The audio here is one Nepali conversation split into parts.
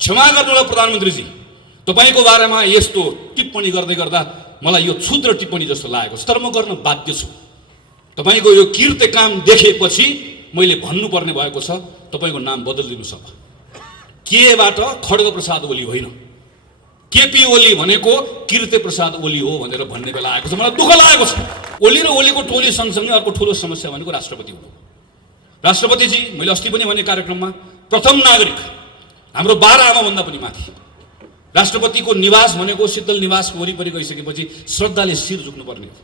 क्षमा गर्नुहोला प्रधानमन्त्रीजी, तपाईको बारेमा यस्तो टिप्पणी गर्दै गर्दा मलाई यो क्षुद्र टिप्पणी जस्तो लागेको छ, तर म गर्न बाध्य छु। तपाईको यो कृत्य काम देखेपछि मैले भन्नुपर्ने भएको छ, तपाईको नाम बदलिदिनुस् अब। केबाट खड्गप्रसाद ओली होइन, केपी ओली भनेको कृत्य प्रसाद ओली हो भनेर भन्ने बेला आएको छ। मलाई दुःख लागेको छ। ओली र ओलीको टोली सँगसँगै अर्को ठुलो समस्या भनेको राष्ट्रपति हो। राष्ट्रपतिजी, मैले अस्ति पनि भने कार्यक्रममा, प्रथम नागरिक, हाम्रो 12 आमाभन्दा पनि माथि। राष्ट्रपतिको निवास भनेको शीतल निवासको वरिपरि गइसकेपछि श्रद्धाले शिर झुक्नुपर्ने हो।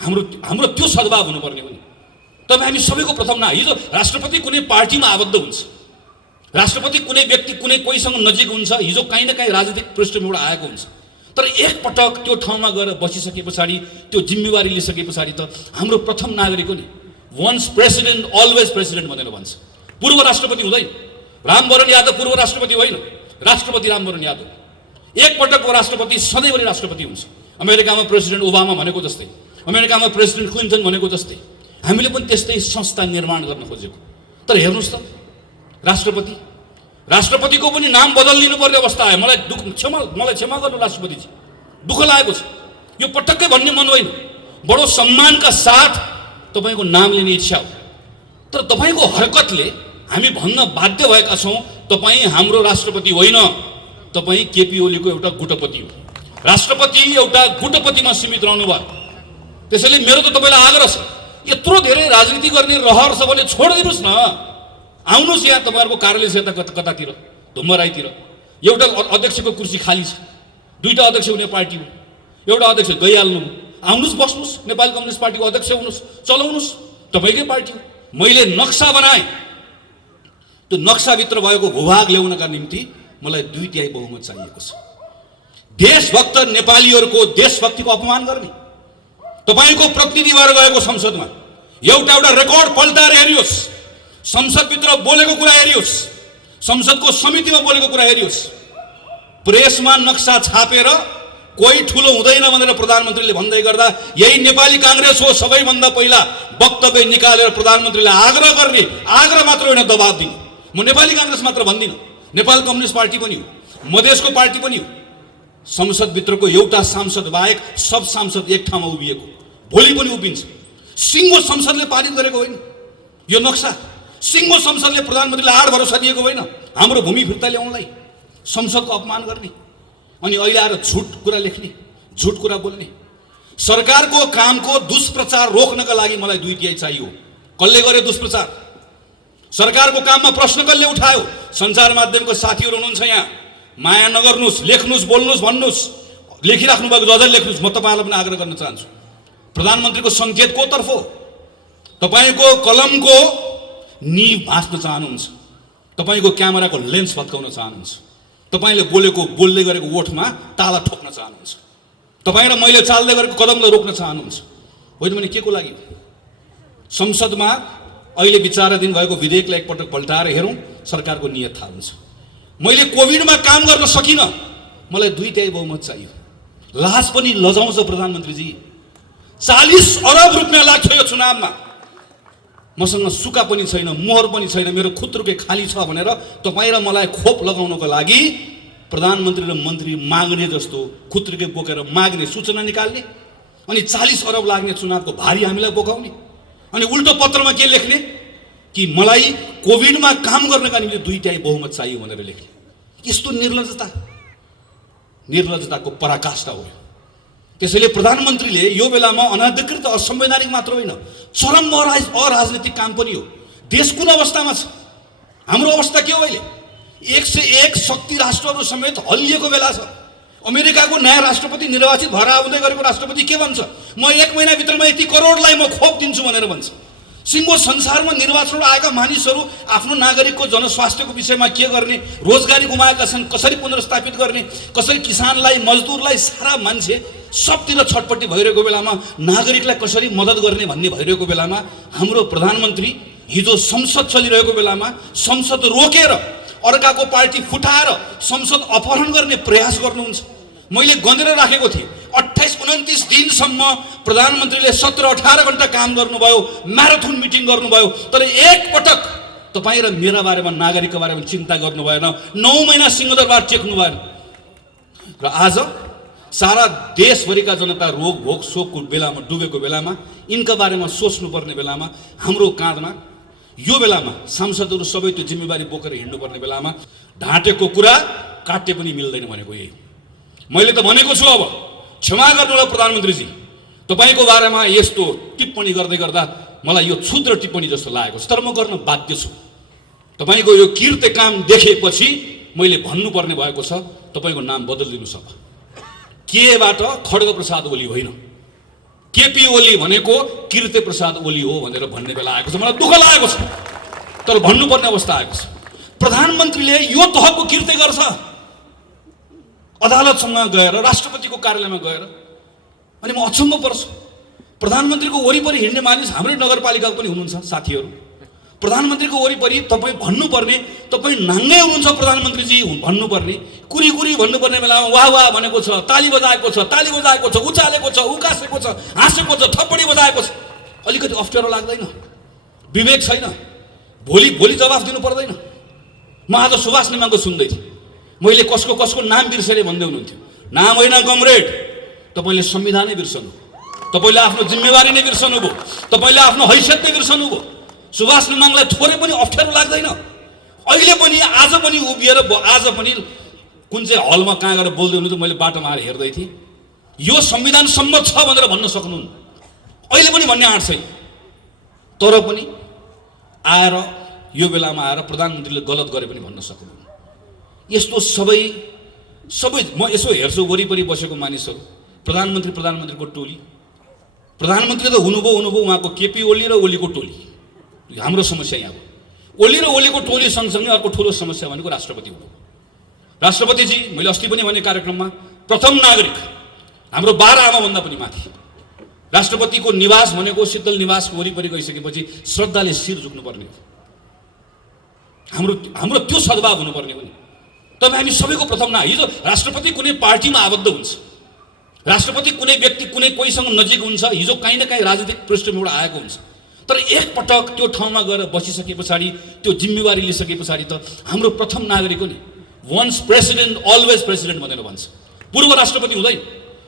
हाम्रो त्यो सद्भाव हुनुपर्ने हो नि। तब हामी सबैको प्रथम हिजो राष्ट्रपति कुनै पार्टीमा आबद्ध हुन्छ, राष्ट्रपति कुनै व्यक्ति कुनै कोहीसँग नजिक हुन्छ, हिजो काहीँ न काहीँ राजनीतिक पृष्ठभूमिबाट आएको हुन्छ, तर एकपटक त्यो ठाउँमा गएर बसिसके पछाडि, त्यो जिम्मेवारी लिइसके पछाडि त हाम्रो प्रथम नागरिक हो नि। वन्स प्रेसिडेन्ट अलवेज प्रेसिडेन्ट भनेर भन्छ। पूर्व राष्ट्रपति हुँदैन। रामवरण यादव पूर्व राष्ट्रपति होइन, राष्ट्रपति रामवरण यादव। एकपटकको राष्ट्रपति सधैँभरि राष्ट्रपति हुन्छ। अमेरिकामा प्रेसिडेन्ट ओबामा भनेको जस्तै, अमेरिकामा प्रेसिडेन्ट क्लिन्टन भनेको जस्तै हामीले पनि त्यस्तै संस्था निर्माण गर्न खोजेको। तर हेर्नुहोस् त, राष्ट्रपतिको पनि नाम बदलिनु पर्ने अवस्था आयो। मलाई क्षमा गर्नु राष्ट्रपतिजी, दुःख लागेको छ। यो पटक्कै भन्ने मन होइन। बडो सम्मानका साथ तपाईको नाम लिने इच्छा हो, तर तपाईको हरकतले हामी भन्न बाध्य भएका छौँ, तपाईँ हाम्रो राष्ट्रपति होइन, तपाईँ केपी ओलीको एउटा गुटपति हो। राष्ट्रपति एउटा गुटपतिमा सीमित रहनु भयो। त्यसैले मेरो त तपाईँलाई आग्रह छ, यत्रो धेरै राजनीति गर्ने रहर छ भने छोडिदिनुहोस् न। आउनुहोस् यहाँ तपाईँहरूको कार्यालय छ कतातिर, धुम्मराईतिर। एउटा अध्यक्षको कुर्सी खाली छ, 2टा अध्यक्ष हुने पार्टी हो, एउटा अध्यक्ष गइहाल्नु। आउनुहोस्, बस्नुहोस्, नेपाली कम्युनिस्ट पार्टीको अध्यक्ष हुनुहोस्, चलाउनुहोस्, तपाईँकै पार्टी हो। मैले नक्सा बनाएँ, त्यो नक्साभित्र भएको भूभाग ल्याउनका निम्ति मलाई 2/3 बहुमत चाहिएको छ। देशभक्त नेपालीहरूको देशभक्तिको अपमान गर्ने, तपाईँको प्रतिनिधि भएर गएको संसदमा एउटा रेकर्ड पल्टाएर हेरियोस्, संसदभित्र बोलेको कुरा हेरियोस्, संसदको समितिमा बोलेको कुरा हेरियोस्। प्रेसमा नक्सा छापेर कोही ठुलो हुँदैन भनेर प्रधानमन्त्रीले भन्दै गर्दा यही नेपाली काङ्ग्रेस हो सबैभन्दा पहिला वक्तव्य निकालेर प्रधानमन्त्रीले आग्रह गर्ने, आग्रह मात्र होइन दबाब दिने। म नेपाली काङ्ग्रेस मात्र भन्दिनँ, नेपाल कम्युनिस्ट पार्टी पनि हो, मधेसको पार्टी पनि हो। संसदभित्रको एउटा सांसद बाहेक सब सांसद एक ठाउँमा उभिएको, भोलि पनि उभिन्छ। सिङ्गो संसदले पारित गरेको होइन यो नक्सा, सिङ्गो संसदले प्रधानमन्त्रीले आड भरोसा दिएको होइन हाम्रो भूमि फिर्ता ल्याउनलाई। संसदको अपमान गर्ने अनि अहिले आएर झुट कुरा लेख्ने, झुट कुरा बोल्ने। सरकारको कामको दुष्प्रचार रोक्नका लागि मलाई 2/3 चाहियो। कसले गरे दुष्प्रचार? सरकारको काममा प्रश्न कसले उठायो? सञ्चार माध्यमको साथीहरू हुनुहुन्छ यहाँ, माया नगर्नुहोस्, लेख्नुहोस्, बोल्नुहोस्, भन्नुहोस्, लेखिराख्नु भएको अझै लेख्नुहोस्। म तपाईँलाई पनि आग्रह गर्न चाहन्छु, प्रधानमन्त्रीको सङ्केत कोतर्फ हो? तपाईँको कलमको निभ भाँच्न चाहनुहुन्छ, तपाईँको क्यामेराको लेन्स भत्काउन चाहनुहुन्छ, तपाईँले बोल्दै गरेको ओठमा ताला ठोक्न चाहनुहुन्छ, तपाईँ र मैले चाल्दै गरेको कदमलाई रोक्न चाहनुहुन्छ। होइन भने के को लागि? संसदमा अहिले विचाराधीन भएको विधेयकलाई एकपटक पल्टाएर हेरौँ, सरकारको नियत थाहा हुन्छ। मैले कोभिडमा काम गर्न सकिनँ, मलाई 2/3 बहुमत चाहियो। लाज पनि लजाउँछ प्रधानमन्त्रीजी। 40 अरब रुपियाँ लाग्छ यो चुनावमा, मसँग सुका पनि छैन, मोहर पनि छैन, मेरो खुत्रुके खाली छ भनेर तपाईँ र मलाई खोप लगाउनको लागि प्रधानमन्त्री र मन्त्री माग्ने जस्तो खुत्रुके बोकेर माग्ने, सूचना निकाल्ने, अनि 40 अरब लाग्ने चुनावको भारी हामीलाई बोकाउने, अनि उल्टो पत्रमा के लेख्ने कि मलाई कोभिडमा काम गर्नका निम्ति 2/3 बहुमत चाहियो भनेर लेख्ने। यस्तो निर्लज्जताको पराकाष्ठा हो। त्यसैले प्रधानमन्त्रीले यो बेलामा अनधिकृत असंवैधानिक मात्र होइन, चरम अराजनीतिक काम पनि हो। देश कुन अवस्थामा छ? हाम्रो अवस्था के हो? अहिले 101 शक्ति राष्ट्रहरू समेत हल्लिएको बेला छ। अमेरिकाको नयाँ राष्ट्रपति निर्वाचित भएर आउँदै गरेको राष्ट्रपति के भन्छ? म 1 महिनाभित्रमा यति करोडलाई म खोप दिन्छु भनेर भन्छ। सिङ्गो संसारमा निर्वाचनबाट आएका मानिसहरू आफ्नो नागरिकको जनस्वास्थ्यको विषयमा के गर्ने, रोजगारी गुमाएका छन्, कसरी पुनर्स्थापित गर्ने, कसरी किसानलाई, मजदुरलाई, सारा मान्छे सबतिर छटपट्टि भइरहेको बेलामा नागरिकलाई कसरी मद्दत गर्ने भन्ने भइरहेको बेलामा हाम्रो प्रधानमन्त्री हिजो संसद चलिरहेको बेलामा संसद रोकेर अर्काको पार्टी फुटाएर संसद अपहरण गर्ने प्रयास गर्नुहुन्छ। मैले गनेर राखेको थिएँ 28-29 दिनसम्म प्रधानमन्त्रीले 17-18 घण्टा काम गर्नुभयो, म्याराथन मिटिङ गर्नुभयो, तर एक पटक तपाईँ र मेरा बारेमा, नागरिकको बारेमा चिन्ता गर्नु भएन। 9 महिना सिंहदरबार टेक्नु भएन। र आज सारा देशभरिका जनता रोग भोग शोकको बेलामा डुबेको बेलामा, यिनका बारेमा सोच्नुपर्ने बेलामा, हाम्रो काँधमा यो बेलामा सांसदहरू सबै त्यो जिम्मेवारी बोकेर हिँड्नुपर्ने बेलामा ढाँटेको कुरा काट्ने पनि मिल्दैन भनेको यही। मैले त भनेको छु, अब क्षमा गर्नुहोला प्रधानमन्त्रीजी, तपाईँको बारेमा यस्तो टिप्पणी गर्दै गर्दा मलाई यो क्षुद्र टिप्पणी जस्तो लागेको छ, तर म गर्न बाध्य छु। तपाईँको यो कृत्य काम देखेपछि मैले भन्नुपर्ने भएको छ, तपाईँको नाम बदलिदिनुहोस्। अब केबाट खड्ग प्रसाद ओली होइन, केपी ओली भनेको कृत्य प्रसाद ओली हो भनेर भन्ने बेला आएको छ। मलाई दुःख लागेको छ, तर भन्नुपर्ने अवस्था आएको छ। प्रधानमन्त्रीले यो तहको कृत्य गर्छ, अदालतसँग गएर, राष्ट्रपतिको कार्यालयमा गएर। अनि म अचम्म पर्छु, प्रधानमन्त्रीको वरिपरि हिँड्ने मानिस हाम्रै नगरपालिकाको पनि हुनुहुन्छ साथीहरू। प्रधानमन्त्रीको वरिपरि तपाईँ भन्नुपर्ने, तपाईँ नाङ्गै हुनुहुन्छ प्रधानमन्त्रीजी भन्नुपर्ने, कुरी कुरी भन्नुपर्ने बेलामा वाह वाह भनेको छ, ताली बजाएको छ, ताली बजाएको छ, उचालेको छ, उकासेको छ, हाँसेको छ, थप्पडी बजाएको छ। अलिकति अप्ठ्यारो लाग्दैन? विवेक छैन? भोलि भोलि जवाफ दिनु पर्दैन? म आज सुभाष नेमाको सुन्दै थिएँ, मैले कसको कसको नाम बिर्सेर भन्दै हुनुहुन्थ्यो। नाम होइन कमरेड, तपाईँले संविधानै बिर्सनु, तपाईँले आफ्नो जिम्मेवारी नै बिर्सनु भयो, तपाईँले आफ्नो हैसियत नै बिर्सनु भयो। सुभाष नेमाङलाई थोरै पनि अप्ठ्यारो लाग्दैन? अहिले पनि, आज पनि उभिएर, आज पनि कुन चाहिँ हलमा कहाँ गएर बोल्दै हुनु, मैले बाटोमा आएर हेर्दै थिएँ। यो संविधान सम्मत छ भनेर भन्न सक्नुहुन्न, अहिले पनि भन्ने आँट छैन। तर पनि आएर यो बेलामा आएर प्रधानमन्त्रीले गलत गरे पनि भन्न सक्नुहुन्न। यस्तो सबै म यसो हेर्छु वरिपरि बसेको मानिसहरू, प्रधानमन्त्रीको टोली, प्रधानमन्त्री त हुनुभयो उहाँको केपी ओली र ओलीको टोली। हाम्रो समस्या यहाँ हो, ओली र ओलीको टोली सँगसँगै अर्को ठुलो समस्या भनेको राष्ट्रपति हुनु। राष्ट्रपतिजी, मैले अस्ति पनि भने कार्यक्रममा, प्रथम नागरिक, हाम्रो 12 आमाभन्दा पनि माथि। राष्ट्रपतिको निवास भनेको शीतल निवासको वरिपरि गइसकेपछि श्रद्धाले शिर झुक्नुपर्ने हो। हाम्रो त्यो सद्भाव हुनुपर्ने हो नि। तब हामी सबैको प्रथम हिजो राष्ट्रपति कुनै पार्टीमा आबद्ध हुन्छ, राष्ट्रपति कुनै व्यक्ति कुनै कोहीसँग नजिक हुन्छ, हिजो काहीँ न काहीँ राजनीतिक पृष्ठभूमिबाट आएको हुन्छ। तर एकपटक त्यो ठाउँमा गएर बसिसके पछाडि, त्यो जिम्मेवारी लिइसके पछाडि त हाम्रो प्रथम नागरिक हो नि। वन्स प्रेसिडेन्ट अलवेज प्रेसिडेन्ट भनेर भन्छ। पूर्व राष्ट्रपति हुँदैन।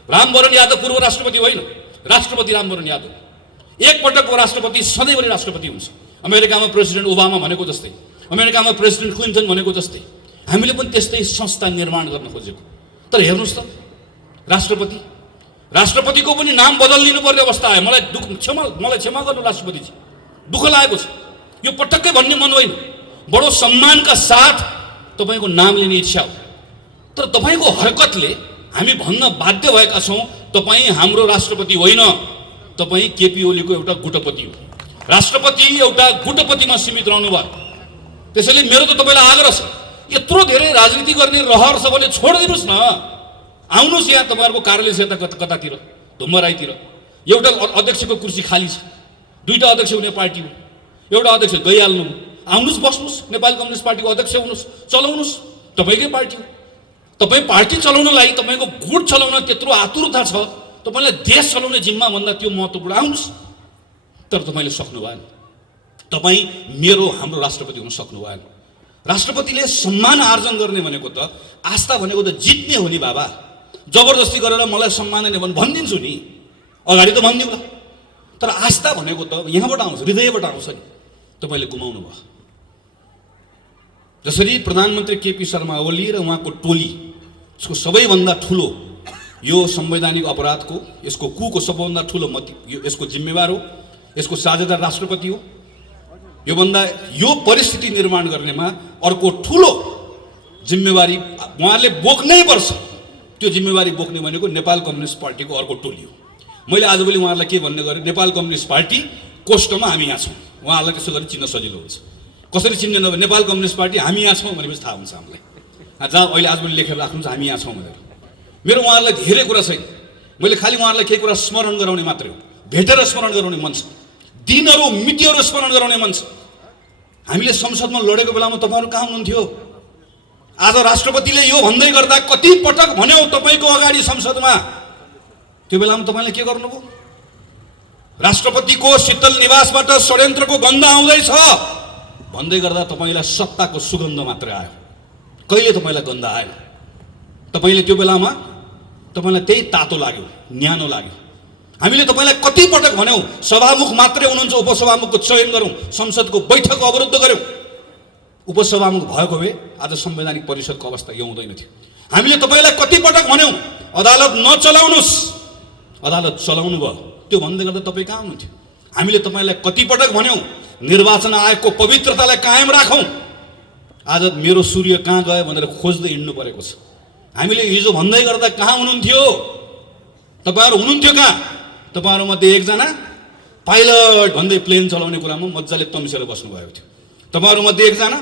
रामवरण यादव पूर्व राष्ट्रपति होइन, राष्ट्रपति रामवरण यादव। एकपटकको राष्ट्रपति सधैँभरि राष्ट्रपति हुन्छ। अमेरिकामा प्रेसिडेन्ट ओबामा भनेको जस्तै, अमेरिकामा प्रेसिडेन्ट क्लिन्टन भनेको जस्तै हामीले पनि त्यस्तै संस्था निर्माण गर्न खोजेको। तर हेर्नुहोस् त, राष्ट्रपतिको पनि नाम बदलिनु पर्ने अवस्था आयो। मलाई क्षमा गर्नु राष्ट्रपतिजी, दुःख लागेको छ। यो पटक्कै भन्ने मन होइन। बडो सम्मानका साथ तपाईँको नाम लिने इच्छा हो, तर तपाईँको हरकतले हामी भन्न बाध्य भएका छौँ, तपाईँ हाम्रो राष्ट्रपति होइन, तपाईँ केपी ओलीको एउटा गुटपति हो। राष्ट्रपति एउटा गुटपतिमा सीमित रहनु भयो। त्यसैले मेरो त तपाईँलाई आग्रह छ, यत्रो धेरै राजनीति गर्ने रहर छ भने छोडिदिनुहोस् न। आउनुहोस् यहाँ तपाईँहरूको कार्यालय छ, यता कतातिर धुम्मराईतिर एउटा अध्यक्षको कुर्सी खाली छ, 2टा अध्यक्ष हुने पार्टी हो, एउटा अध्यक्ष गइहाल्नु, आउनुहोस् बस्नुहोस्, नेपाली कम्युनिस्ट पार्टीको अध्यक्ष हुनुहोस्, चलाउनुहोस्, तपाईँकै पार्टी हो। तपाईँ पार्टी चलाउनलाई, तपाईँको गुट चलाउन त्यत्रो आतुरता छ, तपाईँलाई देश चलाउने जिम्मा भन्दा त्यो महत्त्वपूर्ण, आउनुहोस्। तर तपाईँले सक्नु भएन। तपाईँ हाम्रो राष्ट्रपति हुन सक्नु भएन। राष्ट्रपतिले सम्मान आर्जन गर्ने भनेको त, आस्था भनेको त जित्ने हो नि बाबा। जबरजस्ती गरेर मलाई सम्मान नै भनिदिन्छु नि, अगाडि त भनिदिउँला। तर आस्था भनेको त यहाँबाट आउँछ, हृदयबाट आउँछ नि। तपाईँले गुमाउनु भयो। जसरी प्रधानमन्त्री केपी शर्मा ओली र उहाँको टोली, यसको सबैभन्दा ठुलो यो संवैधानिक अपराधको, यसको कुको सबैभन्दा ठुलो यसको जिम्मेवार हो, यसको साझेदार राष्ट्रपति हो। यो परिस्थिति निर्माण गर्नेमा अर्को ठुलो जिम्मेवारी उहाँले बोक्नै पर्छ। त्यो जिम्मेवारी बोक्ने भनेको नेपाल कम्युनिस्ट पार्टीको अर्को टोली हो। मैले आजभोलि उहाँहरूलाई के भन्ने गरेँ, नेपाल कम्युनिस्ट पार्टी कोष्टमा हामी यहाँ छौँ। उहाँहरूलाई त्यसो गरी चिन्न सजिलो हुन्छ। कसरी चिन्ने नभए नेपाल कम्युनिस्ट पार्टी हामी यहाँ छौँ भनेपछि थाहा हुन्छ हामीलाई। जहाँ अहिले आजभोलि लेखेर राख्नुहुन्छ हामी यहाँ छौँ भनेर। मेरो उहाँहरूलाई धेरै कुरा छैन, मैले खालि उहाँहरूलाई केही कुरा स्मरण गराउने मात्रै हो। भेटेर स्मरण गराउने मन छ, दिनहरू मितिहरू स्मरण गराउने मन छ। हामीले संसदमा लडेको बेलामा तपाईँहरू कहाँ हुनुहुन्थ्यो? आज राष्ट्रपतिले यो भन्दै गर्दा कति पटक भन्यौ तपाईँको अगाडि संसदमा, त्यो बेलामा तपाईँले के गर्नुभयो? राष्ट्रपतिको शीतल निवासबाट षड्यन्त्रको गन्ध आउँदैछ। भन्दै गर्दा तपाईँलाई सत्ताको सुगन्ध मात्रै आयो, कहिले तपाईँलाई गन्ध आएन। तपाईँले त्यो बेलामा तपाईँलाई त्यही तातो लाग्यो, न्यानो लाग्यो। हामीले तपाईँलाई कति पटक भन्यौँ सभामुख मात्रै हुनुहुन्छ, उपसभामुखको चयन गरौँ, संसदको बैठक अवरुद्ध गरौँ। उपसभामुख भएको भए आज संवैधानिक परिषदको अवस्था यो हुँदैन थियो। हामीले तपाईँलाई कति पटक भन्यौँ अदालत नचलाउनुहोस्, अदालत चलाउनु भयो। त्यो भन्दै गर्दा तपाईँ कहाँ हुनुहुन्थ्यो? हामीले तपाईँलाई कति पटक भन्यौँ निर्वाचन आयोगको पवित्रतालाई कायम राखौँ। आज मेरो सूर्य कहाँ गयो भनेर खोज्दै हिँड्नु परेको छ। हामीले हिजो भन्दै गर्दा कहाँ हुनुहुन्थ्यो? तपाईँहरू हुनुहुन्थ्यो कहाँ? तपाईँहरूमध्ये एकजना पाइलट भन्दै प्लेन चलाउने कुरामा मजाले तम्सेर बस्नुभएको थियो। तपाईँहरूमध्ये एकजना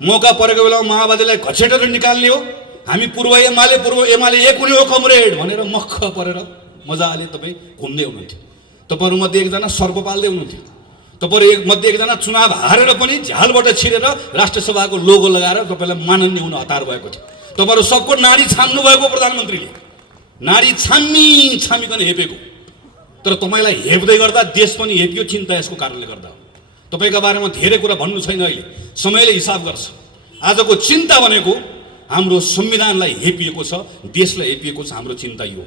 मौका परेको बेलामा माओवादीलाई घचेटेर निकाल्ने हो, हामी पूर्व एमाले एक हुने हो कमरेड भनेर मख परेर मजाले तपाईँ घुम्दै हुनुहुन्थ्यो। तपाईँहरूमध्ये एकजना सर्प पाल्दै हुनुहुन्थ्यो। तपाईँहरूमध्ये एकजना चुनाव हारेर पनि झ्यालबाट छिरेर राष्ट्रसभाको लोगो लगाएर तपाईँलाई माननीय हुन हतार भएको थियो। तपाईँहरू सबको नाडी छाम्नु भएको प्रधानमन्त्रीले, नाडी छामिकन हेपेको। तर तपाईँलाई हेप्दै गर्दा देश पनि हेपियो, चिन्ता यसको कारणले गर्दा हो। तपाईँका बारेमा धेरै कुरा भन्नु छैन, अहिले समयले हिसाब गर्छ। आजको चिन्ता भनेको हाम्रो संविधानलाई हेपिएको छ, देशलाई हेपिएको छ। हाम्रो चिन्ता यो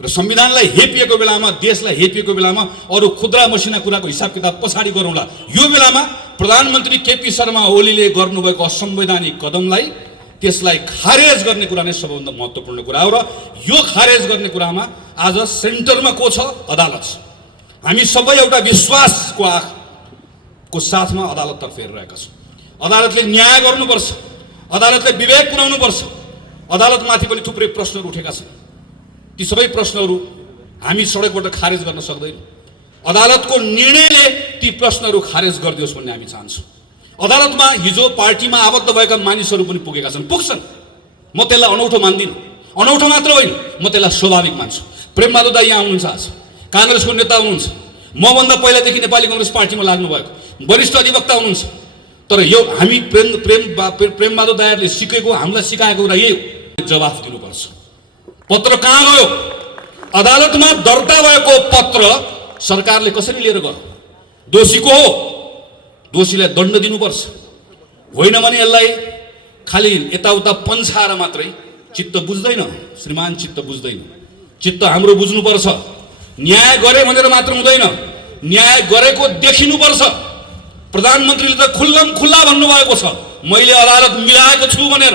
र संविधानलाई हेपिएको बेलामा, देशलाई हेपिएको बेलामा अरू खुद्रा मसिना कुराको हिसाब किताब पछाडि गरौँला। यो बेलामा प्रधानमन्त्री केपी शर्मा ओलीले गर्नुभएको असंवैधानिक कदमलाई, त्यसलाई खारेज गर्ने कुरा नै सबैभन्दा महत्त्वपूर्ण कुरा हो। र यो खारेज गर्ने कुरामा आज सेन्टरमा को छ? अदालत छ। हामी सबै एउटा विश्वासको आँखको साथमा अदालततर्फ हेरिरहेका छौँ। अदालतले न्याय गर्नुपर्छ, अदालतले विवेक पुर्याउनुपर्छ। अदालतमाथि पनि थुप्रै प्रश्नहरू उठेका छन्। ती सबै प्रश्नहरू हामी सडकबाट खारेज गर्न सक्दैनौँ। अदालतको निर्णयले ती प्रश्नहरू खारेज गरिदियोस् भन्ने हामी चाहन्छौँ। अदालतमा हिजो पार्टीमा आबद्ध भएका मानिसहरू पनि पुगेका छन्, पुग्छन्। म त्यसलाई अनौठो मान्दिनँ, अनौठो मात्र होइन, म त्यसलाई स्वाभाविक मान्छु। प्रेमबहादुर दाइ यहाँ हुनुहुन्छ, आज काङ्ग्रेसको नेता हुनुहुन्छ, मभन्दा पहिलादेखि नेपाली काङ्ग्रेस पार्टीमा लाग्नुभएको वरिष्ठ अधिवक्ता हुनुहुन्छ। तर यो हामी प्रेमबहादुर दाइहरूले सिकेको, हामीलाई सिकाएको कुरा यही हो, जवाफ दिनुपर्छ। पत्र कहाँ गयो? अदालतमा दर्ता भएको पत्र सरकारले कसरी लिएर गयो? दोषीको हो, दोषीलाई दण्ड दिनुपर्छ। होइन भने यसलाई खालि यताउता पन्छाएर मात्रै चित्त बुझ्दैन श्रीमान, चित्त बुझ्दैन। चित्त हाम्रो बुझ्नुपर्छ। न्याय गरे भनेर मात्र हुँदैन, न्याय गरेको देखिनुपर्छ। प्रधानमन्त्रीले त खुल्ला भन्नुभएको छ, मैले अदालत मिलाएको छु भनेर।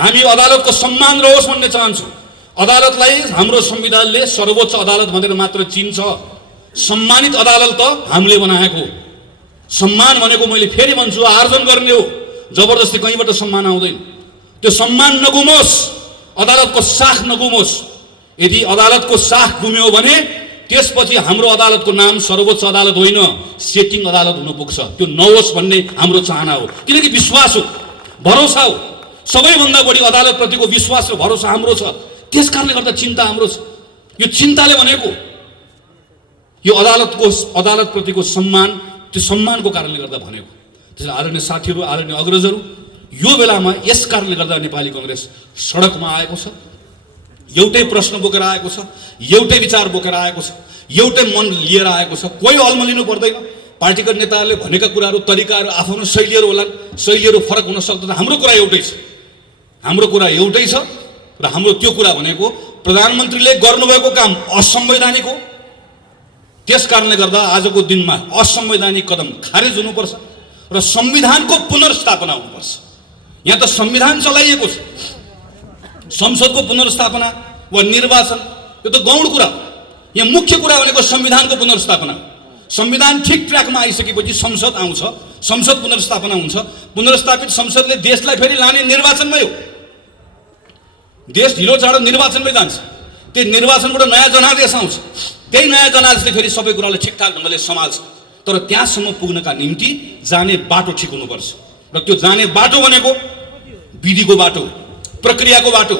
हामी अदालतको सम्मान रहोस् भन्ने चाहन्छु। अदालतलाई हाम्रो संविधानले सर्वोच्च अदालत भनेर मात्र चिन्छ। सम्मानित अदालत त हामीले बनाएको। सम्मान भनेको मैले फेरि भन्छु आर्जन गर्ने हो, जबरजस्ती कहीँबाट सम्मान आउँदैन। त्यो सम्मान नगुमोस्, अदालतको साख नगुमोस्। यदि अदालतको साख गुम्यो भने त्यसपछि हाम्रो अदालतको नाम सर्वोच्च अदालत होइन, सेटिङ अदालत हुन पुग्छ। त्यो नहोस् भन्ने हाम्रो चाहना हो। किनकि विश्वास हो, भरोसा हो। सबैभन्दा बढी अदालतप्रतिको विश्वास र भरोसा हाम्रो छ। त्यस कारणले गर्दा चिन्ता हाम्रो छ। यो चिन्ताले भनेको यो अदालतप्रतिको सम्मान, त्यो सम्मानको कारणले गर्दा भनेको। त्यसैले आदरणीय साथीहरू, आदरणीय अग्रजहरू, यो बेलामा यस कारणले गर्दा नेपाली काङ्ग्रेस सडकमा आएको छ। एउटै प्रश्न बोकेर आएको छ, एउटै विचार बोकेर आएको छ, एउटै मन लिएर आएको छ। कोही अल्मलिनु पर्दैन। पार्टीका नेताहरूले भनेका कुराहरू, तरिकाहरू, आफ्नो शैलीहरू होलान्, शैलीहरू फरक हुन सक्दैन। हाम्रो कुरा एउटै छ, हाम्रो कुरा एउटै छ। र हाम्रो त्यो कुरा भनेको प्रधानमन्त्रीले गर्नुभएको काम असंवैधानिक हो। त्यस कारणले गर्दा आजको दिनमा असंवैधानिक कदम खारेज हुनुपर्छ र संविधानको पुनर्स्थापना हुनुपर्छ। यहाँ त संविधान चलाइएको छ, संसदको पुनर्स्थापना वा निर्वाचन यो त गौण कुरा हो। यहाँ मुख्य कुरा भनेको संविधानको पुनर्स्थापना हो। संविधान ठिक ट्र्याकमा आइसकेपछि संसद आउँछ, संसद पुनर्स्थापना हुन्छ। पुनर्स्थापित संसदले देशलाई फेरि लाने निर्वाचनमै हो। देश ढिलो चाँडो निर्वाचनमै जान्छ। त्यो निर्वाचनबाट नयाँ जनादेश आउँछ। त्यही नयाँ जनादेशले फेरि सबै कुरालाई ठिकठाक ढङ्गले सम्हाल्छ। तर त्यहाँसम्म पुग्नका निम्ति जाने बाटो ठिक हुनुपर्छ। र त्यो जाने बाटो भनेको विधिको बाटो, प्रक्रियाको बाटो।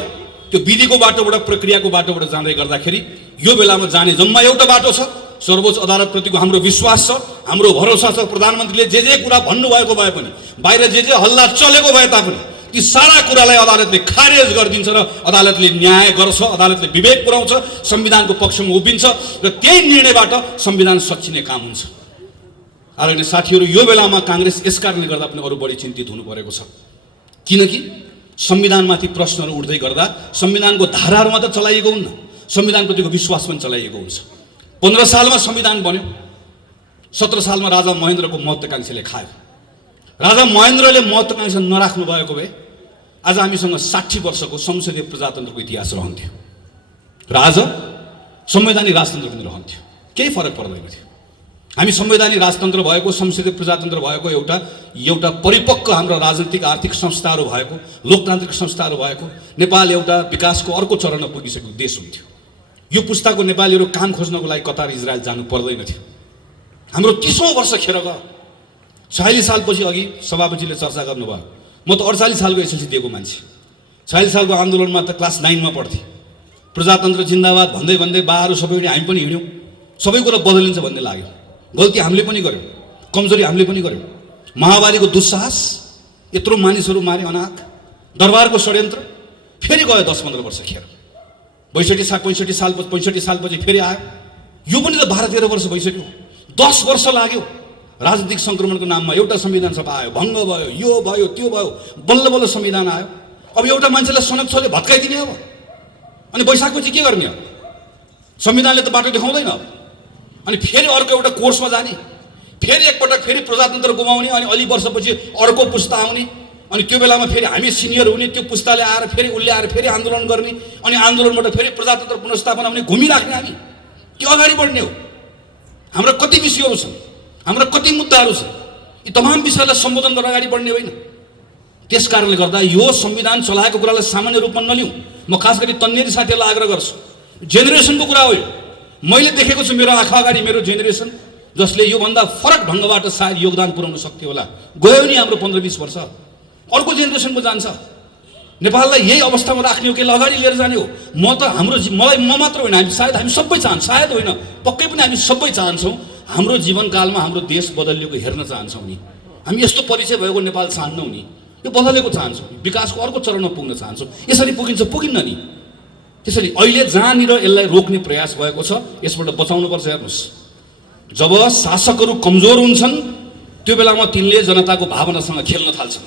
त्यो विधिको बाटोबाट, प्रक्रियाको बाटोबाट जाँदै गर्दाखेरि यो बेलामा जाने जम्मा एउटा बाटो छ। सर्वोच्च अदालतप्रतिको हाम्रो विश्वास छ, हाम्रो भरोसा छ। प्रधानमन्त्रीले जे जे कुरा भन्नुभएको भए पनि, बाहिर जे जे हल्ला चलेको भए तापनि ती सारा कुरालाई अदालतले खारेज गरिदिन्छ र अदालतले न्याय गर्छ, अदालतले विवेक पुर्याउँछ, संविधानको पक्षमा उभिन्छ र त्यही निर्णयबाट संविधान सच्चिने काम हुन्छ। आदरणीय साथीहरू, यो बेलामा काङ्ग्रेस यस कारणले गर्दा पनि अरू बढी चिन्तित हुनु परेको छ, किनकि संविधानमाथि प्रश्नहरू उठ्दै गर्दा संविधानको धाराहरू मात्र चलाइएको हुन्न, संविधानप्रतिको विश्वास पनि चलाइएको हुन्छ। 15 सालमा संविधान बन्यो, 17 सालमा राजा महेन्द्रको महत्त्वाकांक्षाले खायो। राजा महेन्द्रले महत्त्वाकांक्षा नराख्नु भएको भए आज हामीसँग 60 वर्षको संसदीय प्रजातन्त्रको इतिहास रहन्थ्यो र आज संवैधानिक राजतन्त्र पनि रहन्थ्यो, केही फरक पर्दैन थियो। हामी संवैधानिक राजतन्त्र भएको, संसदीय प्रजातन्त्र भएको, एउटा परिपक्व हाम्रो राजनीतिक आर्थिक संस्थाहरू भएको, लोकतान्त्रिक संस्थाहरू भएको नेपाल एउटा विकासको अर्को चरणमा पुगिसकेको देश हुन्थ्यो। यो पुस्ताको नेपालीहरू काम खोज्नको लागि कतार इजरायल जानु पर्दैन थियो। हाम्रो 30औं वर्ष खेर गयो। 46 सालपछि अघि सभापतिले चर्चा गर्नुभयो, म त 48 सालको एसएलसी दिएको मान्छे। 46 सालको आन्दोलनमा त क्लास 9 मा पढ्थेँ। प्रजातन्त्र जिन्दाबाद भन्दै भन्दै बाहरू सबै हामी पनि हिँड्यौँ, सबै कुरा बदलिन्छ भन्ने लाग्यो। गल्ती हामीले पनि गर्यौँ, कमजोरी हामीले पनि गर्यौँ। महामारीको दुस्साहस, यत्रो मानिसहरू मारे अनाथ, दरबारको षड्यन्त्र फेरि गयो 10-15 वर्ष खेर। 65 सालपछि फेरि आयो। यो पनि त 12-13 वर्ष भइसक्यो। 10 वर्ष लाग्यो राजनीतिक सङ्क्रमणको नाममा। एउटा संविधान सभा आयो, भङ्ग भयो, यो भयो त्यो भयो, बल्ल बल्ल संविधान आयो। अब एउटा मान्छेलाई सनक छोले भत्काइदिने अब, अनि वैशाखपछि के गर्ने अब? संविधानले त बाटो देखाउँदैन। अनि फेरि अर्को एउटा कोर्समा जाने, फेरि एकपटक फेरि प्रजातन्त्र गुमाउने, अनि अलि वर्षपछि अर्को पुस्ता आउने, अनि त्यो बेलामा फेरि हामी सिनियर हुने, त्यो पुस्ताले आएर फेरि उसले आएर फेरि आन्दोलन गर्ने, अनि आन्दोलनबाट फेरि प्रजातन्त्र पुनर्स्थापना हुने, घुमिराख्ने हामी के अगाडि बढ्ने हो? हाम्रा कति विषयहरू छन्, हाम्रा कति मुद्दाहरू छन्, यी तमाम विषयलाई सम्बोधन गरेर अगाडि बढ्ने होइन। त्यस कारणले गर्दा यो संविधान चलाएको कुरालाई सामान्य रूपमा नलिउँ। म खास गरी तन्नेरी साथीहरूलाई आग्रह गर्छु, जेनेरेसनको कुरा हो यो। मैले देखेको छु मेरो आँखा अगाडि मेरो जेनेरेसन जसले योभन्दा फरक ढङ्गबाट सायद योगदान पुर्याउन सक्थ्यो होला, गयो नि हाम्रो 15-20 वर्ष। अर्को जेनेरेसनको जान्छ। नेपाललाई यही अवस्थामा राख्ने हो कि अगाडि लिएर जाने हो? म मात्र होइन, हामी सबै चाहन्छौँ, सायद होइन पक्कै पनि हामी सबै चाहन्छौँ हाम्रो जीवनकालमा हाम्रो देश बदलिएको हेर्न चाहन्छौँ नि। हामी यस्तो परिचय भएको नेपाल चाहन्नौँ नि, यो बदलेको चाहन्छौँ, विकासको अर्को चरणमा पुग्न चाहन्छौँ। यसरी पुगिन्न नि। त्यसैले अहिले जहाँनिर यसलाई रोक्ने प्रयास भएको छ यसबाट बचाउनुपर्छ। हेर्नुहोस्, जब शासकहरू कमजोर हुन्छन् त्यो बेलामा तिनले जनताको भावनासँग खेल्न थाल्छन्।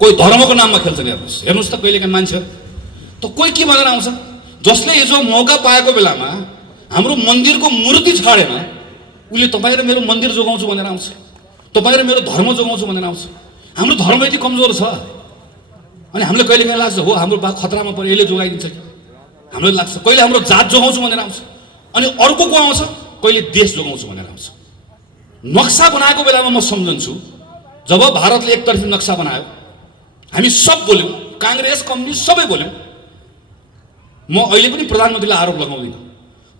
कोही धर्मको नाममा खेल्छन्। हेर्नुहोस् त कहिलेकाहीँ मान्छे त कोही के भनेर आउँछ, जसले हिजो मौका पाएको बेलामा हाम्रो मन्दिरको मूर्ति छाडेन, उसले तपाईँ र मेरो मन्दिर जोगाउँछु भनेर आउँछ, तपाईँ र मेरो धर्म जोगाउँछु भनेर आउँछ। हाम्रो धर्म यति कमजोर छ, अनि हामीलाई कहिलेकाहीँ लाग्छ हो हाम्रो बा खतरामा पऱ्यो, यसले जोगाइदिन्छ कि। हामीलाई लाग्छ कहिले हाम्रो जात जोगाउँछु भनेर आउँछ, अनि अर्को को आउँछ कहिले देश जोगाउँछु भनेर आउँछ। नक्सा बनाएको बेलामा म सम्झन्छु, जब भारतले एकतर्फी नक्सा बनायो हामी सब बोल्यौँ, काङ्ग्रेस कम्युनिस्ट सबै बोल्यौँ। म अहिले पनि प्रधानमन्त्रीलाई आरोप लगाउँदिनँ।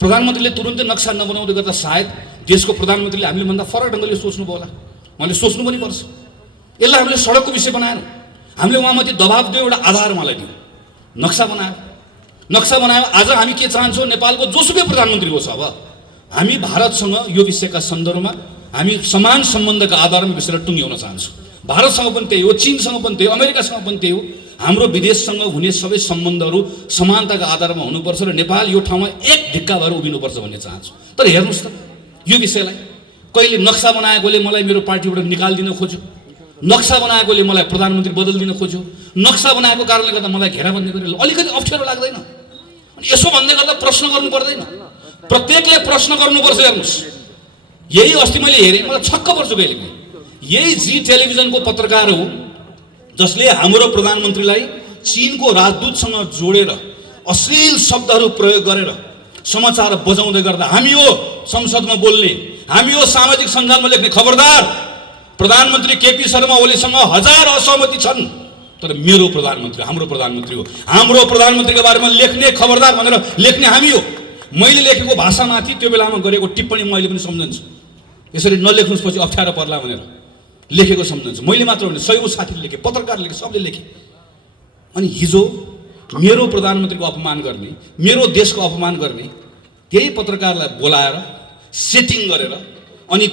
प्रधानमन्त्रीले तुरुन्तै नक्सा नबनाउँदै गर्दा सायद देशको प्रधानमन्त्रीले हामीले भन्दा फरक ढङ्गले सोच्नुभयो होला, उहाँले सोच्नु पनि पर्छ। यसलाई हामीले सडकको विषय बनाएनौँ, हामीले उहाँमाथि दबाब दियो, एउटा आधार उहाँलाई दियो, नक्सा बनायो। आज हामी के चाहन्छौँ, नेपालको जोसुकै प्रधानमन्त्री होस्, अब हामी भारतसँग यो विषयका सन्दर्भमा हामी समान सम्बन्धका आधारमा विषयलाई टुङ्ग्याउन चाहन्छौँ। भारतसँग पनि त्यही हो, चीनसँग पनि त्यही हो, अमेरिकासँग पनि त्यही हो। हाम्रो विदेशसँग हुने सबै सम्बन्धहरू समानताका आधारमा हुनुपर्छ र नेपाल यो ठाउँमा एक ढिक्का भएर उभिनुपर्छ भन्ने चाहन्छु। तर हेर्नुहोस् त यो विषयलाई कहिले नक्सा बनाएकोले मलाई मेरो पार्टीबाट निकालिदिन खोज्यो, नक्सा बनाएकोले मलाई प्रधानमन्त्री बदलिदिन खोज्यो, नक्सा बनाएको कारणले गर्दा मलाई घेराबन्दी गरेर अलिकति अप्ठ्यारो लाग्दैन? अनि यसो भन्दै गर्दा प्रश्न गर्नु पर्दैन? प्रत्येकले प्रश्न गर्नुपर्छ। हेर्नुहोस्, यही अस्ति मैले हेरेँ, मलाई छक्क पर्छु कहिलेकाहीँ। यही जी टेलिभिजनको पत्रकार हो जसले हाम्रो प्रधानमन्त्रीलाई चीनको राजदूतसँग जोडेर अश्लील शब्दहरू प्रयोग गरेर समाचार बजाउँदै गर्दा हामी हो संसदमा बोल्ने, हामी हो सामाजिक सञ्जालमा लेख्ने, खबरदार प्रधानमन्त्री केपी शर्मा ओलीसँग 1000 असहमति छन्, तर मेरो प्रधानमन्त्री हाम्रो प्रधानमन्त्री हो, हाम्रो प्रधानमन्त्रीको बारेमा लेख्ने खबरदार भनेर लेख्ने हामी हो। मैले लेखेको भाषामाथि त्यो बेलामा गरेको टिप्पणी मैले पनि सम्झन्छु, यसरी नलेख्नुहोस् पछि अप्ठ्यारो पर्ला भनेर लेखेको सम्झन्छु। मैले मात्र होइन, सयौँ साथीले लेखे, पत्रकार लेखे, सबले लेखे। अनि हिजो मेरो प्रधानमन्त्रीको अपमान गर्ने, मेरो देशको अपमान गर्ने त्यही पत्रकारलाई बोलाएर सेटिङ गरेर अनि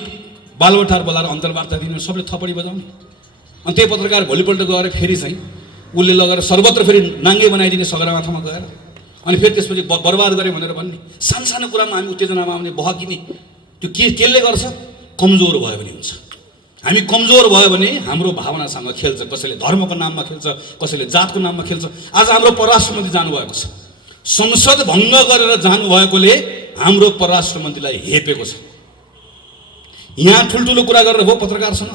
बालबटार बोलाएर अन्तर्वार्ता दिने, सबले थपडी बजाउने। अनि त्यही पत्रकार भोलिपल्ट गएर फेरि चाहिँ उसले लगेर सर्वत्र फेरि नाङ्गे बनाइदिने सगरमाथामा गएर, अनि फेरि त्यसपछि बर्बाद गरे भनेर भन्ने। सानो सानो कुरामा हामी उत्तेजनामा आउने, बहकिने, त्यो केले गर्छ? कमजोर भयो भने हुन्छ। हामी कमजोर भयो भने हाम्रो भावनासँग खेल्छ, कसैले धर्मको नाममा खेल्छ, कसैले जातको नाममा खेल्छ। आज हाम्रो परराष्ट्र मन्त्री जानुभएको छ, संसद भङ्ग गरेर जानुभएकोले हाम्रो परराष्ट्र मन्त्रीलाई हेपेको छ। यहाँ ठुल्ठुलो कुरा गरेर भयो पत्रकारसँग।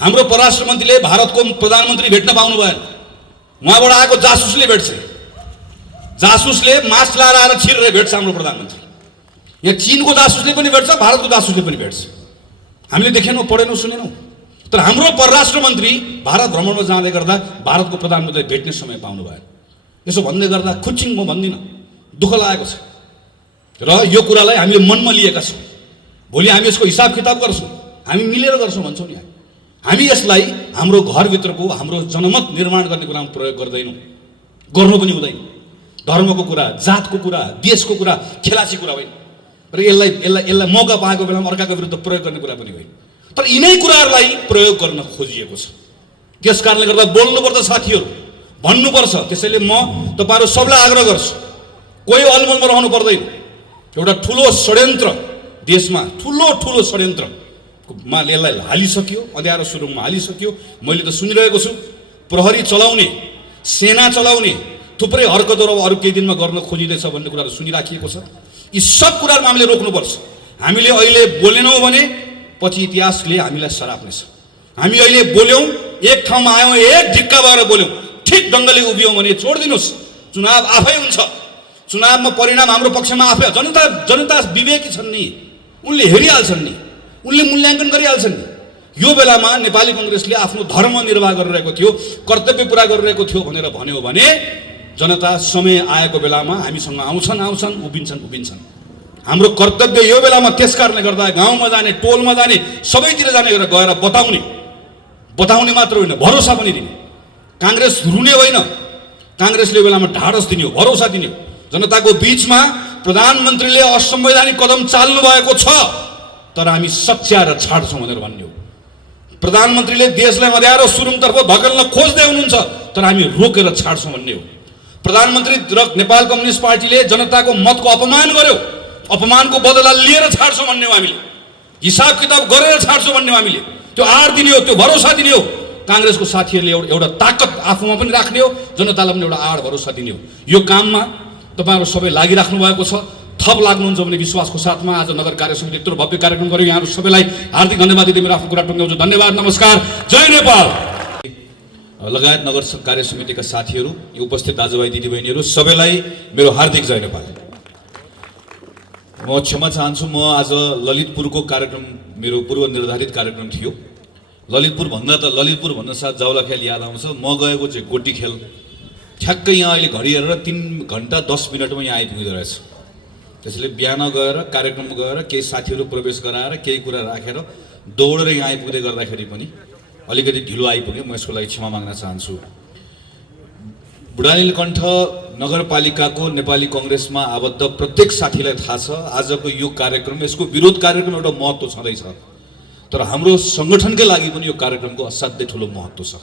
हाम्रो परराष्ट्र मन्त्रीले भारतको प्रधानमन्त्री भेट्न पाउनु भएन, उहाँबाट आएको जासुसले भेट्छ, जासुसले मास्क लाएर आएर छिरेर भेट्छ हाम्रो प्रधानमन्त्री। यहाँ चीनको जासुसले पनि भेट्छ, भारतको जासुसले पनि भेट्छ। हामीले देखेनौँ, पढेनौँ, सुनेनौँ। तर हाम्रो परराष्ट्र मन्त्री भारत भ्रमणमा जाँदै गर्दा भारतको प्रधानमन्त्रीलाई भेट्ने समय पाउनु भएन। यसो भन्दै गर्दा खुच्चिङ म भन्दिनँ, दुःख लागेको छ र यो कुरालाई हामीले मनमा लिएका छौँ। भोलि हामी यसको हिसाब किताब गर्छौँ, हामी मिलेर गर्छौँ भन्छौँ नि। हामी यसलाई हाम्रो घरभित्रको हाम्रो जनमत निर्माण गर्ने कुरामा प्रयोग गर्दैनौँ, गर्नु पनि हुँदैन। धर्मको कुरा, जातको कुरा, देशको कुरा खेलाची कुरा होइन र यसलाई मौका पाएको बेलामा अर्काको विरुद्ध प्रयोग गर्ने कुरा पनि होइन। तर यिनै कुराहरूलाई प्रयोग गर्न खोजिएको छ। त्यस कारणले गर्दा बोल्नुपर्छ साथीहरू, भन्नुपर्छ। त्यसैले म तपाईँहरू सबलाई आग्रह गर्छु, कोही अलमलमा रहनु पर्दैन। एउटा ठुलो षड्यन्त्र देशमा, ठुलो षड्यन्त्रमा यसलाई हालिसक्यो, अँध्यारो सुरुङमा हालिसक्यो। मैले त सुनिरहेको छु, प्रहरी चलाउने, सेना चलाउने थुप्रै हरकतहरू अब अरू केही दिनमा गर्न खोजिँदैछ भन्ने कुराहरू सुनिराखिएको छ। यी सब कुराहरूमा हामीले रोक्नुपर्छ। हामीले अहिले बोलेनौँ भने पछि इतिहासले हामीलाई सराप्नेछ। हामी अहिले बोल्यौँ, एक ठाउँमा आयौँ, एक ढिक्का भएर बोल्यौँ, ठिक ढङ्गले उभियौँ भने छोडिदिनुहोस्, चुनाव आफै हुन्छ। चुनावमा परिणाम हाम्रो पक्षमा आफै। जनता विवेकी छन् नि, उनले हेरिहाल्छन् नि, उनले मूल्याङ्कन गरिहाल्छन् नि। यो बेलामा नेपाली कङ्ग्रेसले आफ्नो धर्म निर्वाह गरिरहेको थियो, कर्तव्य पुरा गरिरहेको थियो भनेर भन्यो भने जनता समय आएको बेलामा हामीसँग आउँछन्, उभिन्छन्। हाम्रो कर्तव्य यो बेलामा त्यस कारणले गर्दा गाउँमा जाने, टोलमा जाने, सबैतिर जाने गरेर गएर बताउने मात्र होइन, भरोसा पनि दिने। काङ्ग्रेस रुने होइन, काङ्ग्रेसले यो बेलामा ढाडस दिने हो, भरोसा दिने हो। जनताको बीचमा प्रधानमन्त्रीले असंवैधानिक कदम चाल्नु भएको छ, तर हामी सच्याएर छाड्छौँ भनेर भन्ने हो। प्रधानमन्त्रीले देशलाई अँध्यारो सुरुङतर्फ धकेल्न खोज्दै हुनुहुन्छ, तर हामी रोकेर छाड्छौँ भन्ने हो। प्रधानमन्त्री र नेपाल कम्युनिस्ट पार्टीले जनताको मतको अपमान गर्यो, अपमानको बदला लिएर छाड्छौँ भन्ने हो। हामीले हिसाब किताब गरेर छाड्छौँ भन्ने हो। हामीले त्यो आड दिने हो, त्यो भरोसा दिने हो। काङ्ग्रेसको साथीहरूले एउटा ताकत आफूमा पनि राख्ने हो, जनतालाई पनि एउटा आड भरोसा दिने हो। यो काममा तपाईँहरू सबै लागिराख्नु भएको छ, थप लाग्नुहुन्छ भने विश्वासको साथमा आज नगर कार्य समिति यत्रो भव्य कार्यक्रम गर्यो। यहाँहरू सबैलाई हार्दिक धन्यवाद दिँदै मेरो आफ्नो कुरा टुङ्ग्याउँछु। धन्यवाद, नमस्कार, जय नेपाल। लगायत नगर कार्य समितिका साथीहरू, उपस्थित दाजुभाइ दिदीबहिनीहरू सबैलाई मेरो हार्दिक जय नेपाल। म क्षमा चाहन्छु, म आज ललितपुरको कार्यक्रम, मेरो पूर्व निर्धारित कार्यक्रम थियो। ललितपुर भन्न साथ जाउलाखेल याद आउँछ। म गएको चाहिँ गोटी खेल, ठ्याक्कै यहाँ अहिले घडी हेरेर 3 घन्टा 10 मिनटमा यहाँ आइपुग्दो रहेछ। त्यसैले बिहान गएर कार्यक्रम गएर केही साथीहरू प्रवेश गराएर केही कुरा राखेर दौडेर यहाँ आइपुग्दै गर्दाखेरि पनि अलिकति ढिलो आइपुग्यो। म यसको लागि क्षमा माग्न चाहन्छु। बुढा नीलकण्ठ नगरपालिकाको नेपाली कङ्ग्रेसमा आबद्ध प्रत्येक साथीलाई थाहा छ, आजको यो कार्यक्रम, यसको विरोध कार्यक्रम एउटा महत्त्व छँदैछ। तर हाम्रो सङ्गठनकै लागि पनि यो कार्यक्रमको असाध्यै ठुलो महत्त्व छ।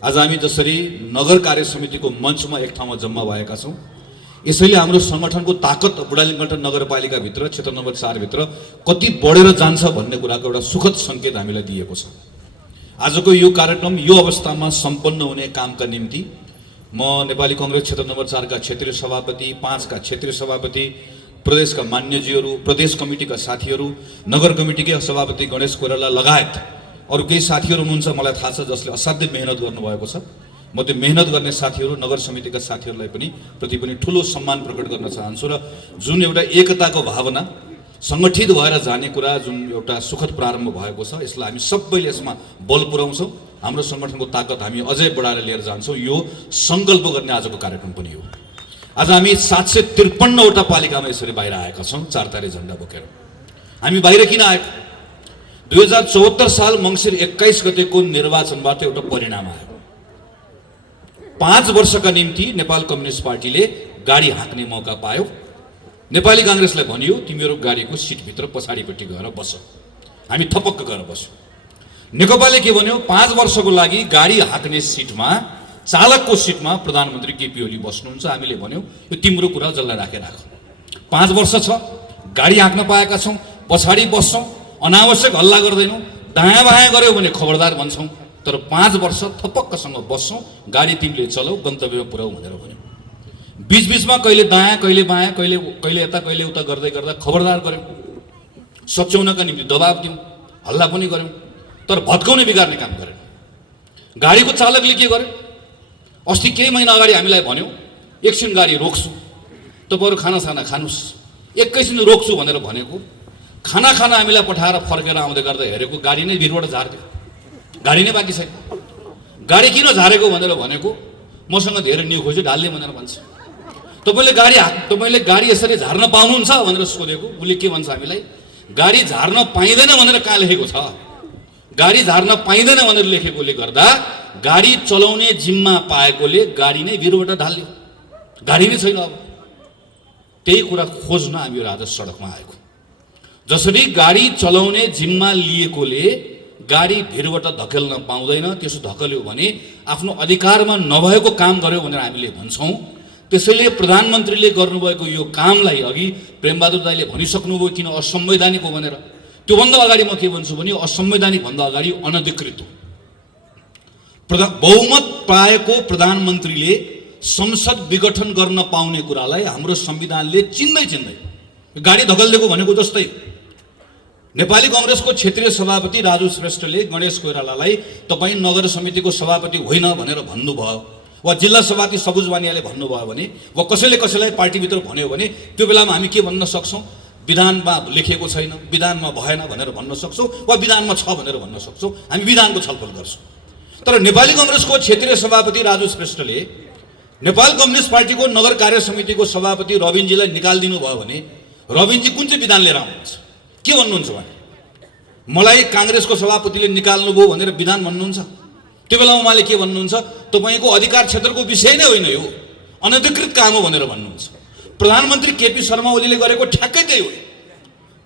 आज हामी जसरी नगर कार्य समितिको मञ्चमा एक ठाउँमा जम्मा भएका छौँ, यसैले हाम्रो सङ्गठनको ताकत बुढा नीलकण्ठ नगरपालिकाभित्र, क्षेत्र नम्बर 4 भित्र कति बढेर जान्छ भन्ने कुराको एउटा सुखद सङ्केत हामीलाई दिएको छ। आजको यो कार्यक्रम यो अवस्थामा सम्पन्न हुने कामका निम्ति म नेपाली कङ्ग्रेस क्षेत्र नम्बर 4 का क्षेत्रीय सभापति, 5 का क्षेत्रीय सभापति, प्रदेशका मान्यजीहरू, प्रदेश कमिटीका साथीहरू, नगर कमिटीकै सभापति गणेश कोइराला लगायत अरू केही साथीहरू हुनुहुन्छ मलाई थाहा छ जसले असाध्यै मेहनत गर्नुभएको छ। म त्यो मेहनत गर्ने साथीहरू, नगर समितिका साथीहरूलाई प्रति पनि ठुलो सम्मान प्रकट गर्न चाहन्छु। र जुन एउटा एकताको भावना, सङ्गठित भएर जाने कुरा, जुन एउटा सुखद प्रारम्भ भएको छ, यसलाई हामी सबैले यसमा बल पुर्याउँछौँ। हाम्रो सङ्गठनको ताकत हामी अझै बढाएर लिएर जान्छौँ। यो सङ्कल्प गर्ने आजको कार्यक्रम पनि हो। आज हामी 753वटा पालिकामा यसरी बाहिर आएका छौँ, 4 तारे झन्डा बोकेर। हामी बाहिर किन आएको? 2074 साल मङ्सिर 21 गतेको निर्वाचनबाट एउटा परिणाम आयो। 5 वर्षका निम्ति नेपाल कम्युनिस्ट पार्टीले गाडी हाँक्ने मौका पायो। नेपाली काङ्ग्रेसलाई भनियो, तिमीहरू गाडीको सिटभित्र पछाडिपट्टि गएर बस। हामी थपक्क गएर बस्यौँ। नेकपाले के भन्यो? 5 वर्षको लागि गाडी हाँक्ने सिटमा, चालकको सिटमा प्रधानमन्त्री केपी ओली बस्नुहुन्छ। हामीले भन्यौँ यो तिम्रो कुरा जसलाई राख। 5 वर्ष छ, गाडी हाँक्न पाएका छौँ, पछाडि बस्छौँ, अनावश्यक हल्ला गर्दैनौँ, दायाँ बायाँ गऱ्यौ भने खबरदार भन्छौँ, तर 5 वर्ष थपक्कसँग बस्छौँ, गाडी तिमीले चलाऊ, गन्तव्यमा पुर्याऊ भनेर भन्यौँ। बिचबिचमा कहिले दायाँ कहिले बायाँ कहिले यता कहिले उता गर्दै गर्दा खबरदार गऱ्यौँ, सच्याउनका निम्ति दबाब दियौँ, हल्ला पनि गऱ्यौँ, तर भत्काउने बिगार्ने काम गरेन। गाडीको चालकले के गर्यो, अस्ति केही महिना अगाडि हामीलाई भन्यो एकछिन गाडी रोक्छु, तपाईँहरू खानासाना खानुहोस्, एकैछिन रोक्छु भनेर भनेको, खाना हामीलाई पठाएर फर्केर आउँदै गर्दा हेरेको गाडी नै भिरबाट झारिदियो, गाडी नै बाँकी छैन। गाडी किन झारेको भनेर भनेको, मसँग धेरै न्यु खोज्यो ढाल्ने भनेर भन्छ। तपाईँले गाडी यसरी झार्न पाउनुहुन्छ भनेर सोधेको, उसले के भन्छ हामीलाई, गाडी झार्न पाइँदैन भनेर कहाँ लेखेको छ, गाडी झार्न पाइँदैन भनेर लेखेकोले गर्दा गाडी चलाउने जिम्मा पाएकोले गाडी नै भिरबाट ढाल्यो, गाडी नै छैन। अब त्यही कुरा खोज्न हामीहरू आज सडकमा आएको। जसरी गाडी चलाउने जिम्मा लिएकोले गाडी भिरबाट धकेल्न पाउँदैन, त्यसो धकेल्यो भने आफ्नो अधिकारमा नभएको काम गर्यो भनेर हामीले भन्छौँ। त्यसैले प्रधानमन्त्रीले गर्नुभएको यो कामलाई अघि प्रेमबहादुर दाइले भनिसक्नुभयो किन असंवैधानिक हो भनेर। त्योभन्दा अगाडि म के भन्छु भने असंवैधानिक भन्दा अगाडि अनधिकृत हो। बहुमत पाएको प्रधानमन्त्रीले संसद विघटन गर्न पाउने कुरालाई हाम्रो संविधानले चिन्दै गाडी धकेलिदिएको भनेको जस्तै। नेपाली कांग्रेसको क्षेत्रीय सभापति राजु श्रेष्ठले गणेश कोइरालालाई तपाईँ नगर समितिको सभापति होइन भनेर भन्नुभयो, वा जिल्ला सभापति सबुज वानियाले भन्नुभयो भने, वा कसैलाई पार्टीभित्र भन्यो भने त्यो बेलामा हामी के भन्न सक्छौँ, विधानमा लेखेको छैन, विधानमा भएन भनेर भन्न सक्छौँ, वा विधानमा छ भनेर भन्न सक्छौँ। हामी विधानको छलफल गर्छौँ। तर नेपाली कांग्रेसको क्षेत्रीय सभापति राजु श्रेष्ठले नेपाल कम्युनिस्ट पार्टीको नगर कार्य समितिको सभापति रविनजीलाई निकालिदिनु भयो भने रविनजी कुन चाहिँ विधान लिएर आउनुहुन्छ, के भन्नुहुन्छ भने, मलाई कांग्रेसको सभापतिले निकाल्नुभयो भनेर विधान भन्नुहुन्छ। त्यो बेलामा उहाँले के भन्नुहुन्छ, तपाईँको अधिकार क्षेत्रको विषय नै होइन, यो अनधिकृत काम हो भनेर भन्नुहुन्छ। प्रधानमन्त्री केपी शर्मा ओलीले गरेको ठ्याक्कै त्यही हो।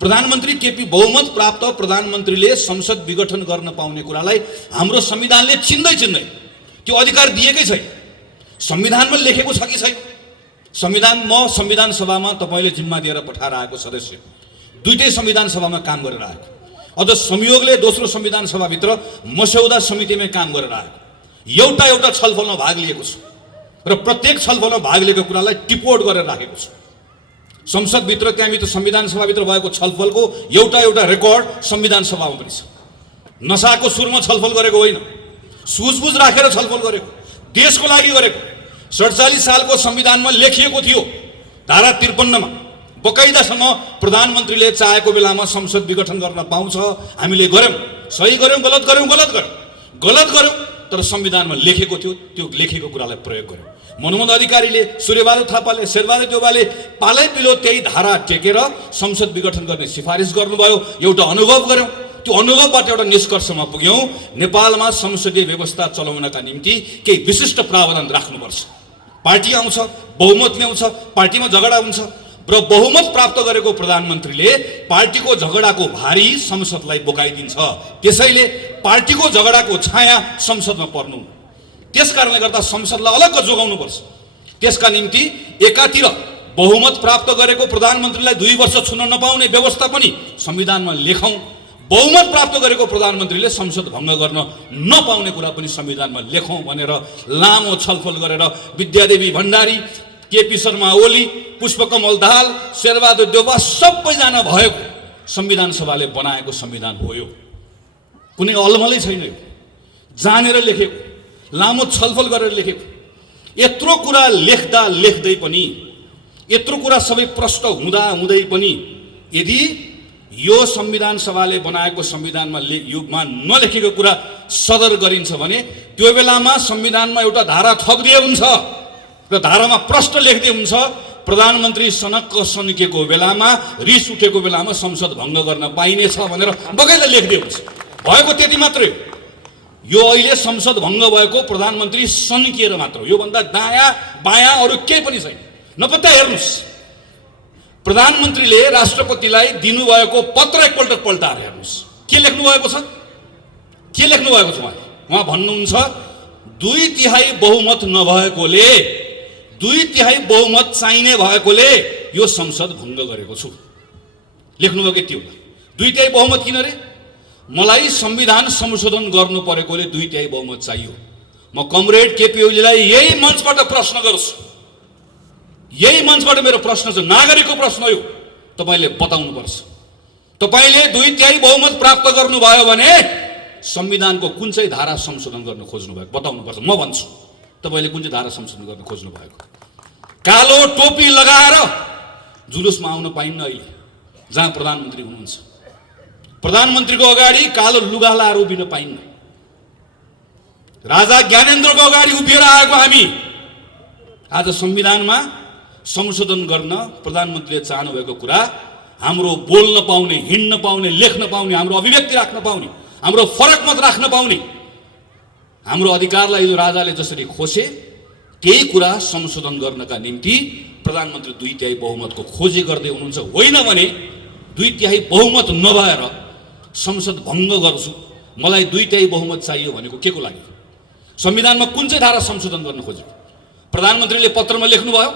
प्रधानमन्त्री केपी बहुमत प्राप्त प्रधानमन्त्रीले संसद विघटन गर्न पाउने कुरालाई हाम्रो संविधानले चिन्दै त्यो अधिकार दिएकै छैन। संविधानमा लेखेको छ कि छैन? संविधान सभामा तपाईँले जिम्मा दिएर पठाएर आएको सदस्य दुईटै संविधान सभामा काम गरेर आएको, अझ संयोगले दोस्रो संविधान सभाभित्र मस्यौदा समितिमै काम गरेर आएको, एउटा छलफलमा भाग लिएको छु र प्रत्येक छलफलमा भाग लिएको कुरालाई टिपोट गरेर राखेको छु। संसदभित्र त्यहाँभित्र संविधान सभाभित्र भएको छलफलको एउटा रेकर्ड संविधान सभामा पनि छ। नसाको सुरमा छलफल गरेको होइन, सुझबुझ राखेर छलफल गरेको, देशको लागि गरेको। 47 सालको संविधानमा लेखिएको थियो धारा 53मा बकाइदासँग प्रधानमन्त्रीले चाहेको बेलामा संसद विघटन गर्न पाउँछ। हामीले गर्यौं, सही गर्यौं, गलत गर्यौं, तर संविधानमा लेखेको थियो, त्यो लेखेको कुरालाई प्रयोग गर्यौं। मनमोहन अधिकारीले, सूर्यबहादुर थापाले, शेरबहादुर देउवाले पालै पिलो त्यही धारा टेकेर संसद विघटन गर्ने सिफारिस गर्नुभयो। एउटा अनुभव गर्यौं, त्यो अनुभवबाट एउटा निष्कर्षमा पुग्यौं, नेपालमा संसदीय व्यवस्था चलाउनका निम्ति केही विशिष्ट प्रावधान राख्नुपर्छ। पार्टी आउँछ, बहुमत ल्याउँछ, पार्टीमा झगडा हुन्छ र बहुमत प्राप्त गरेको प्रधानमन्त्रीले पार्टीको झगडाको भारी संसदलाई बोकाइदिन्छ। त्यसैले पार्टीको झगडाको छाया संसदमा पर्नु, त्यसकारणले गर्दा संसदलाई अलग्ग जोगाउनुपर्छ। त्यसका निम्ति एकातिर बहुमत प्राप्त गरेको प्रधानमन्त्रीलाई 2 वर्ष छुन नपाउने व्यवस्था पनि संविधानमा लेखौं, बहुमत प्राप्त गरेको प्रधानमन्त्रीले संसद भङ्ग गर्न नपाउने कुरा पनि संविधानमा लेखौं भनेर लामो छलफल गरेर विद्यादेवी भण्डारी, केपी शर्मा ओली, पुष्पकमल दाहाल, शेरबहादुर देउवा सबैजना भएको संविधान सभाले बनाएको संविधान हो। यो कुनै अलमलै छैन, यो जानेर लेखेको, लामो छलफल गरेर लेखेको। यत्रो कुरा लेख्दै पनि, यत्रो कुरा सबै प्रष्ट हुँदै पनि यदि यो संविधान सभाले बनाएको संविधानमा युगमा नलेखेको कुरा सदर गरिन्छ भने त्यो बेलामा संविधानमा एउटा धारा थपिदिए हुन्छ र धारामा प्रष्ट लेख्दै हुन्छ, प्रधानमन्त्री सनक्क सन्किएको बेलामा, रिस उठेको बेलामा संसद भङ्ग गर्न पाइनेछ भनेर बगैँचा लेख्दै हुन्छ। भएको त्यति मात्रै हो। यो अहिले संसद भङ्ग भएको प्रधानमन्त्री सन्किएर मात्र हो। यो भन्दा दायाँ बायाँ अरू केही पनि छैन। नपत्ता हेर्नुहोस्, प्रधानमन्त्रीले राष्ट्रपतिलाई दिनुभएको पत्र एकपल्ट पल्टाएर हेर्नुहोस्, के लेख्नु भएको छ? उहाँ भन्नुहुन्छ 2/3 बहुमत नभएकोले, 2/3 बहुमत चाहिने भएकोले यो संसद भङ्ग गरेको छु। लेख्नुभयो के त्यो? 2/3 बहुमत किन रे? मलाई संविधान संशोधन गर्नु परेकोले 2/3 बहुमत चाहियो। म कमरेड केपी ओलीलाई यही मञ्चबाट प्रश्न गर्छु, यही मञ्चबाट मेरो प्रश्न छ, नागरिकको प्रश्न हो, तपाईले बताउनुपर्छ। तपाईले 2/3 बहुमत प्राप्त गर्नुभयो भने संविधानको कुन चाहिँ धारा संशोधन गर्न खोज्नु भएको बताउनुपर्छ। म भन्छु तपाईले कुन चाहिँ धारा संशोधन गर्न खोज्नु भएको। कालो टोपी लगाएर जुलुसमा आउन पाइन्न अहिले जहाँ प्रधानमन्त्री हुनुहुन्छ। प्रधानमन्त्रीको अगाडि कालो लुगा लाएर उभिन पाइन्न। राजा ज्ञानेन्द्रको अगाडि उभिएर आएको हामी आज संविधानमा संशोधन गर्न प्रधानमन्त्रीले चाहनु भएको कुरा, हाम्रो बोल्न पाउने, हिँड्न पाउने, लेख्न पाउने, हाम्रो अभिव्यक्ति राख्न पाउने, हाम्रो फरक मत राख्न पाउने, हाम्रो अधिकारलाई यो राजाले जसरी खोसे त्यही कुरा संशोधन गर्नका निम्ति प्रधानमन्त्री 2/3 बहुमतको खोजी गर्दै हुनुहुन्छ। होइन भने 2/3 बहुमत नभएर संसद भङ्ग गर्छु, मलाई 2/3 बहुमत चाहियो भनेको के को लागि? संविधानमा कुन चाहिँ धारा संशोधन गर्न खोजेको? प्रधानमन्त्रीले पत्रमा लेख्नुभयो